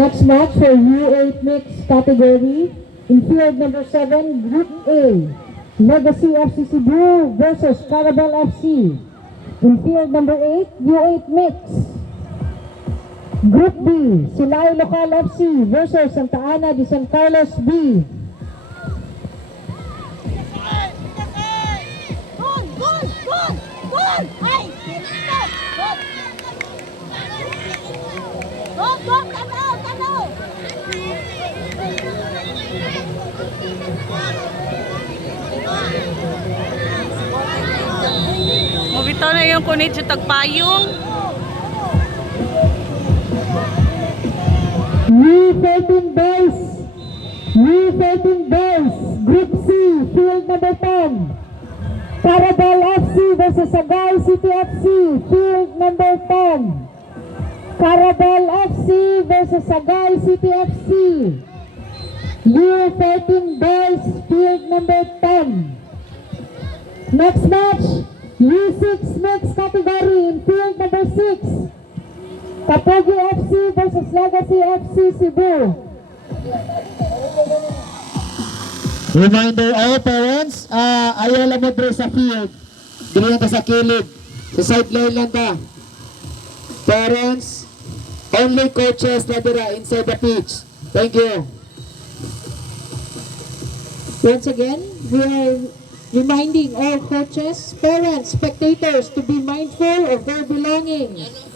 Next match for U8 mixed category. In field number 7, Group A, Legacy FC Cebu versus Carabel FC. In field number 8, U8 mixed. Group B, Silay Local FC versus Santa Ana de San Carlos B. Mubito na yung kunit sa tagpayong. U13 boys, Group C, field number 10. Carabel FC versus Sagay City FC, field number 10. Carabel FC versus Sagay City FC. U13 boys, field number 10. Next match, U6 mixed category in field number 6. Tapogi FC versus Legacy FC Cebu. Reminder all parents, ayaw lang mo dre sa field. Dili lang ta sa kilid. Sa sideline lang ta. Parents, only coaches na dira inside the pitch. Thank you. Once again, we are reminding all coaches, parents, spectators to be mindful of their belongings.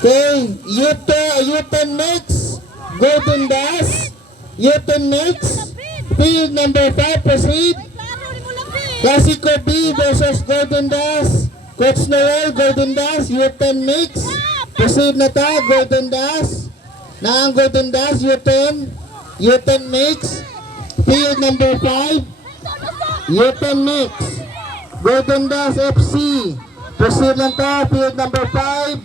Okay, U10 mix, Golden Dash, U10 mix, field number 5, proceed. Classico B versus Golden Dash, Coach Noel, Golden Dash, U10 mix, proceed na ta, Golden Dash, na ang Golden Dash, U10 mix, field number 5, U10 mix, Golden Dash FC, proceed lang ta, field number 5,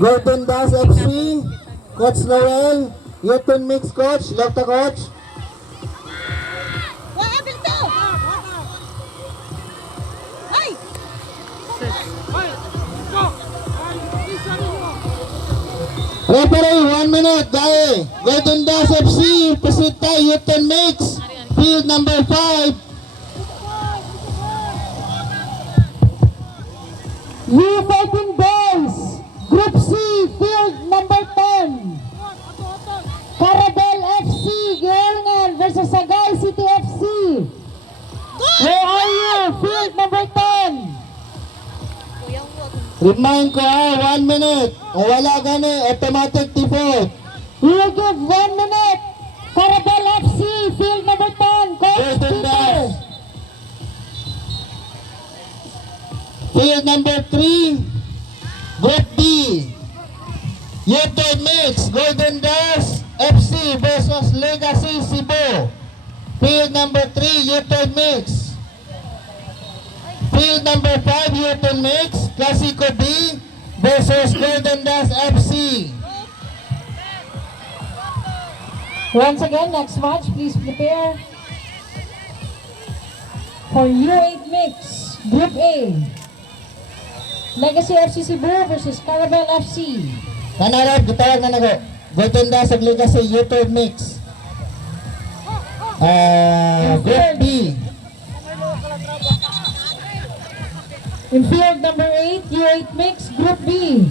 Golden Dash FC, Coach Noel, U10 mix coach, love the coach. Referee, 1 minute, dahil Golden Dash FC, proceed tayo, U10 mix, field number 5. U13 boys, Group C, field number 10. Carabel FC, Gilngan versus Sagay City FC. Where are you? Field number 10. Remind ko 1 minute. Kung wala gani, automatic default. We will give 1 minute. Carabel FC, field number 10. Coach Golden Peter. Dash. Field number 3, Group B, U10 mix, Golden Dash FC versus Legacy Cebu. Field number 3, U10 mix. Field number 5, U10 mix, Classico B versus Golden Dash FC. Once again, next match, please prepare for U8 mix, Group A. Legacy FC Cebu versus Carabel FC. Kanarad, gitawag na nago. Golden Dash ag Legacy U10 mix. Group B. In field number 8, U8 mix, Group B.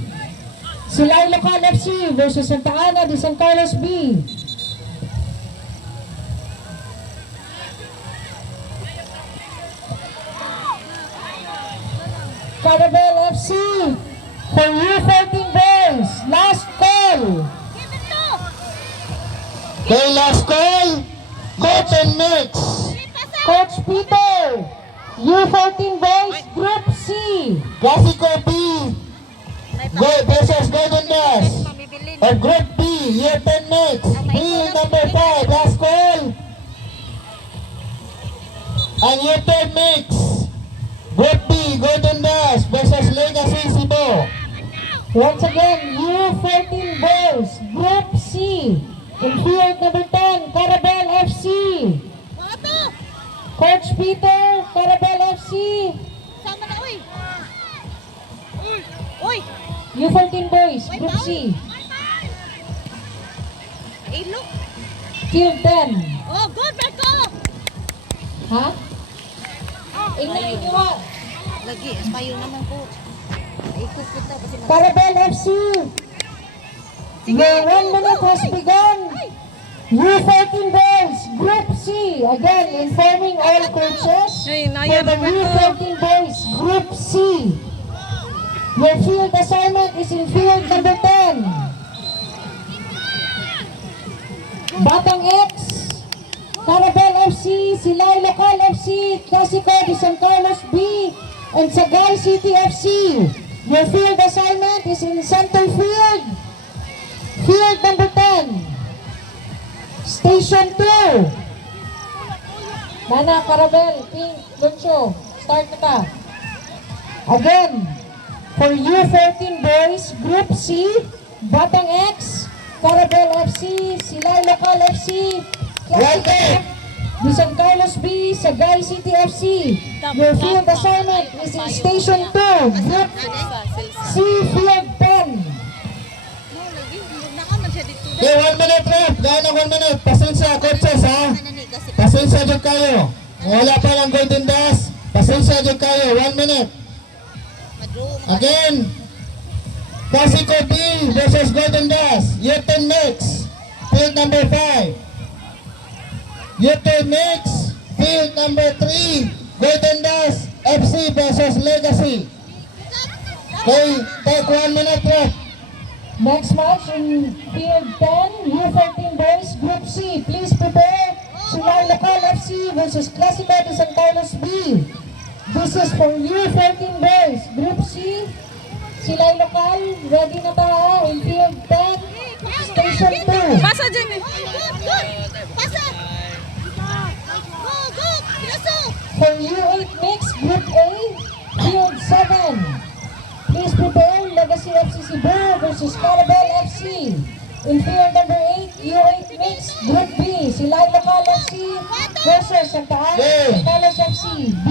Silay Local FC versus Santa Ana de San Carlos B. Carabel FC for U14 boys. Last call. Okay, last call. Golden mix. Coach Peter. U14 boys, Group C. Classico B versus Golden Dash. Or Group B, U10 mix. Field number 5, last call. Ang U10 mix. Group B, Golden Dash versus Legacy Cebu. Once again, U14 boys, Group C. In field number 10, Carabel FC. Coach Peter, Carabel FC. Sama na, uy! Uy! U14 Boys, Group C. Eh, look! Field 10. Oh, good, Marco! Ha? Ingnan niyo ha. Lagi, payo naman ko. Ikot kita kasi Carabel FC. Your 1 minute has begun. U14 Boys, Group C. Again, informing all coaches Ay, for Naya the Roberto. U14 Boys, Group C. Your field assignment is in field number 10. Batang X, Carabel FC, Silay Local FC, Clasico de San Carlos B, and Sagay City FC. Your field assignment is in center field. Field number 10. Station 2. Nana, Carabel, Pink, Luncho, start na ka. Again, for U14 Boys, Group C, Batang X, Carabel FC, Silay Local FC, Clasico de San Carlos B, Sagay City FC. Your field assignment is in Station 2, Group C, Field 10. no, lagi. Nakaman siya dito. Okay, 1 minute ref. Gano'n 1 minute. Pasensya, coaches ha. Nanani kasi. Pasensya dyan kayo. Wala pa lang golden dash. Pasensya dyan kayo. 1 minute. Madro, Again. Clasico B versus Golden Dash. U10 Mix. Field number 5. U10 Mix. Field number 3. Golden Dash FC versus Legacy. Okay, take 1 minute ref. Next match in Field 10, U14 Boys, Group C. Please prepare Silay Local FC versus Clasico de San Carlos B. This is for U14 Boys, Group C. Silay Local, ready na tayo in Field 10, Station 2. Pasa dyan eh. good, good! Pasa! Go, go! Pilaso! For U8 Mix, Group A, Field 7. Please prepare Legacy FC Cebu versus Carabel FC. In field number 8, U8 Mix, Group B, Silay Local FC versus Santa Ana Yeah. Carlos FC, B.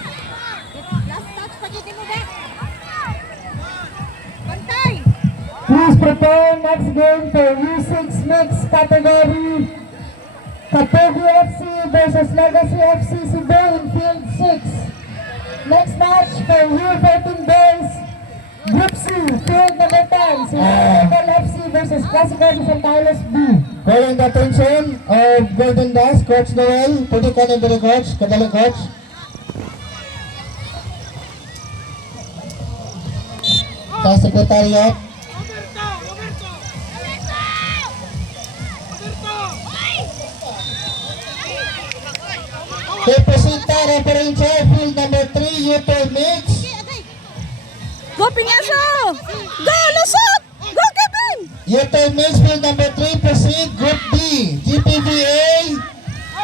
Last touch, pagiti mo, Bek! Pantay! Please prepare next game for U6 Mix category. Katugu FC versus Legacy FC Cebu in field 6. Next match for U14 Boys, Group C, field number 10, Silay FC versus Clasico de San Carlos B. Calling the attention of Golden Dash, Coach Noel. Pwede ka na ba coach? Kadali coach. Sa sekretariat. Representa referensya field number 3, U10 Mix. Go, Pinyaso! Go, Lusot! Go, Kevin! U10 Mix field number 3, proceed Group B, GPVA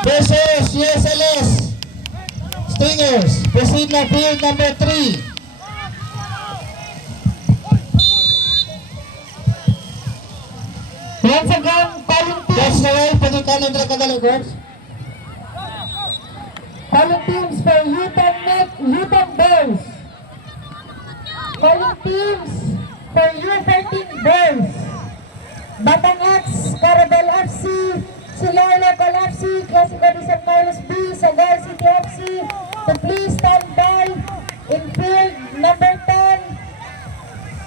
versus USLS Stingers. Proceed na field number 3. Once again, calling Coach teams. Noel, pwede ka na dala kadali coach. Calling teams for U10 Boys. Calling teams for U13 Boys. Batang X, Carabel FC, Silay Local FC, Clasico de San Carlos B, Sagay City FC. So please stand by in field number 10,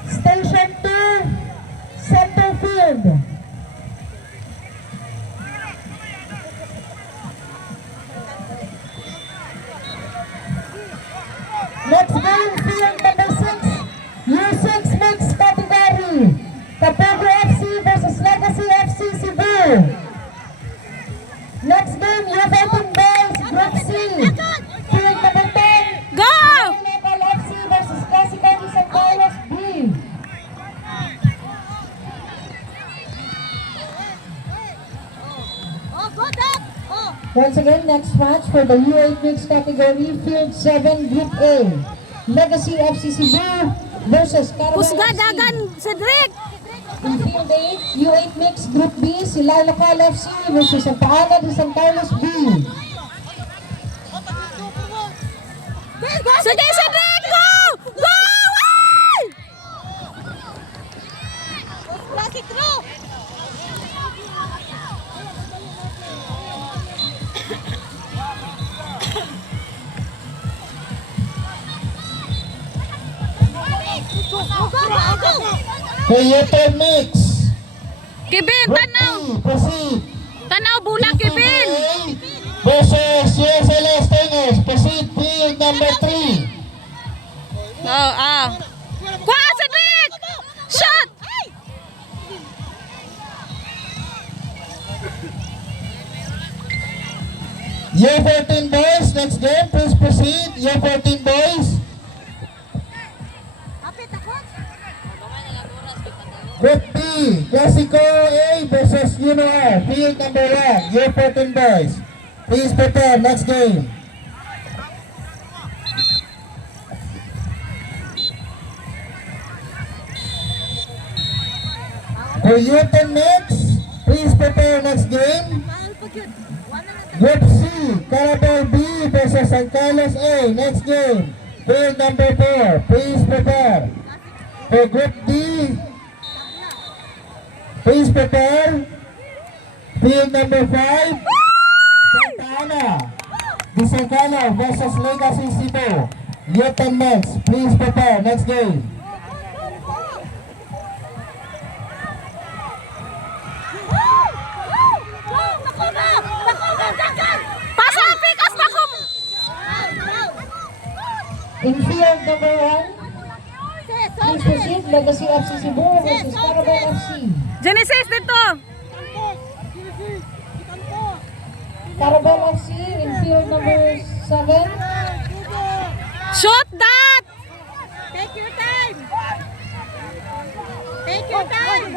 Station 2, Center Field. Next game, field number 6, U6 Mix category. Katugu FC versus Legacy FC Cebu. Next game, U14 Boys, Group C. Field number 10, Go! Local FC versus Clasico de San Carlos B. Oh, good up! Oh! Once again, next match for the U8 mixed category, Field 7, Group A. Legacy FC Cebu versus Carabao Pusga FC. dagan, Cedric! In Field 8, U8 mixed Group B, Silay Local FC versus Santa Ana de San Carlos B. Sige, Cedric! Go! Go! Ay! Classic throw. For U10 mix. Kevin, Group tanaw! B, proceed. Tanaw bulang, Kevin! Versus USLA Stingers. Proceed field number 3. Oo, Kuha, Cedric! Shot! U14 boys, next game, please proceed. U14 boys. Group B, Classico A versus UNOR, field number 1, U14 boys. Please prepare, next game. For U10 next, please prepare, next game. Group C, Carabao B versus San Carlos A, next game. Field number 4, please prepare. For Group D, please prepare. Field number 5, Santa Ana de San Carlos versus Legacy Cebu. U10 next, please prepare, next game. Pasapik, as na ko! In field number 1, please proceed. Legacy FC Cebu versus Carabao FC. Genesis, dito! Carabao FC in field number 7. Shoot that! Take your time. Take your time.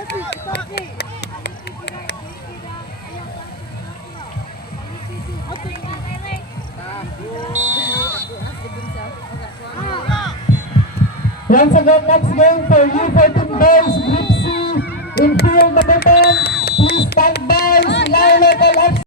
Once again, next game for U14 boys, Group C in field number 10. Please stand by, Silay Local FC.